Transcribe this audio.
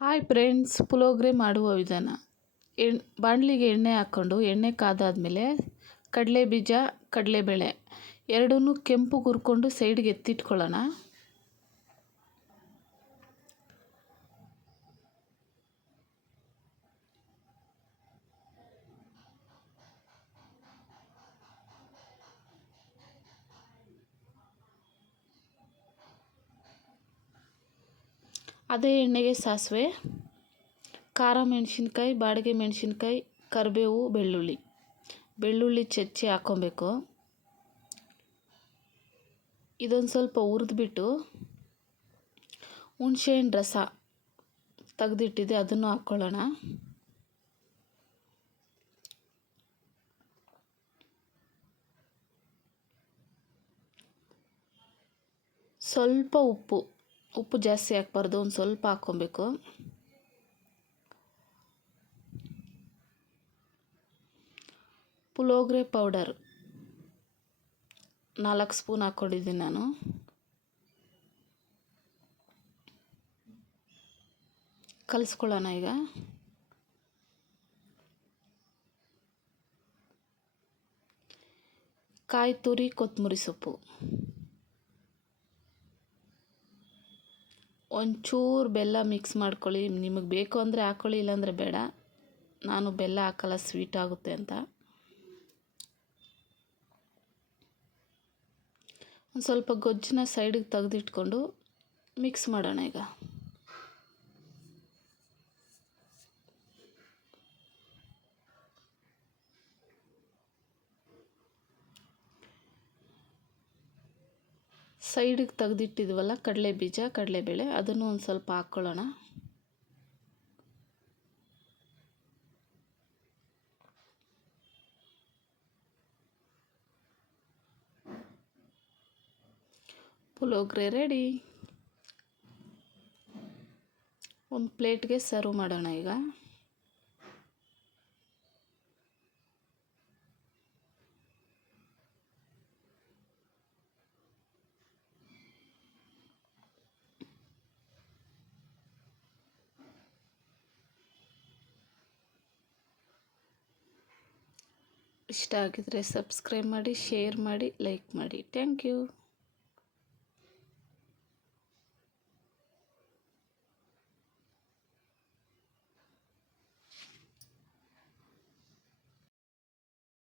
Hi friends, puliyogare ಮಾಡುವ ವಿಧಾನ. ಬಾಣಲಿಗೆ ಎಣ್ಣೆ ಹಾಕ್ಕೊಂಡು ಎಣ್ಣೆ ಕಾದಾದ್ಮೇಲೆ ಕಡಲೆ ಬೀಜ, ಕಡಲೆಬೇಳೆ ಎರಡನ್ನೂ ಕೆಂಪು ಹುರ್ಕೊಂಡು ಸೈಡ್ಗೆ ಎತ್ತಿಟ್ಕೊಳ್ಳೋಣ. ಅದೇ ಎಣ್ಣೆಗೆ ಸಾಸಿವೆ, ಖಾರ ಮೆಣಸಿನ್ಕಾಯಿ, ಬಾಡಿಗೆ ಮೆಣಸಿನ್ಕಾಯಿ, ಕರಿಬೇವು, ಬೆಳ್ಳುಳ್ಳಿ ಚಚ್ಚಿ ಹಾಕ್ಕೊಬೇಕು. ಇದೊಂದು ಸ್ವಲ್ಪ ಹುರಿದ್ಬಿಟ್ಟು ಹುಣಸೆಹಣ್ಣು ರಸ ತೆಗೆದಿಟ್ಟಿದೆ, ಅದನ್ನು ಹಾಕ್ಕೊಳ್ಳೋಣ. ಸ್ವಲ್ಪ ಉಪ್ಪು ಜಾಸ್ತಿ ಹಾಕ್ಬಾರ್ದು, ಒಂದು ಸ್ವಲ್ಪ ಹಾಕ್ಕೊಬೇಕು. ಪುಳಿಯೋಗರೆ ಪೌಡರ್ 4 ಸ್ಪೂನ್ ಹಾಕ್ಕೊಂಡಿದ್ದೀನಿ ನಾನು. ಕಲಿಸ್ಕೊಳ್ಳೋಣ ಈಗ. ಕಾಯಿ ತುರಿ, ಕೊತ್ತಂಬರಿ ಸೊಪ್ಪು, ಒಂಚೂರು ಬೆಲ್ಲ ಮಿಕ್ಸ್ ಮಾಡ್ಕೊಳ್ಳಿ. ನಿಮಗೆ ಬೇಕು ಅಂದರೆ ಹಾಕ್ಕೊಳ್ಳಿ, ಇಲ್ಲಾಂದರೆ ಬೇಡ. ನಾನು ಬೆಲ್ಲ ಹಾಕಲ್ಲ, ಸ್ವೀಟ್ ಆಗುತ್ತೆ ಅಂತ. ಒಂದು ಸ್ವಲ್ಪ ಗೊಜ್ಜನ್ನ ಸೈಡಿಗೆ ತೆಗೆದಿಟ್ಕೊಂಡು ಮಿಕ್ಸ್ ಮಾಡೋಣ ಈಗ. ಸೈಡಿಗೆ ತೆಗೆದಿಟ್ಟಿದ್ವಲ್ಲ ಕಡಲೆ ಬೀಜ, ಕಡಲೆಬೇಳೆ, ಅದನ್ನು ಒಂದು ಸ್ವಲ್ಪ ಹಾಕ್ಕೊಳ್ಳೋಣ. ಪುಳಿಯೋಗರೆ ರೆಡಿ. ಒಂದು ಪ್ಲೇಟ್ಗೆ ಸರ್ವ್ ಮಾಡೋಣ ಈಗ. ಇಷ್ಟ ಆಗಿದರೆ ಸಬ್ಸ್ಕ್ರೈಬ್ ಮಾಡಿ, ಶೇರ್ ಮಾಡಿ, ಲೈಕ್ ಮಾಡಿ. Thank you.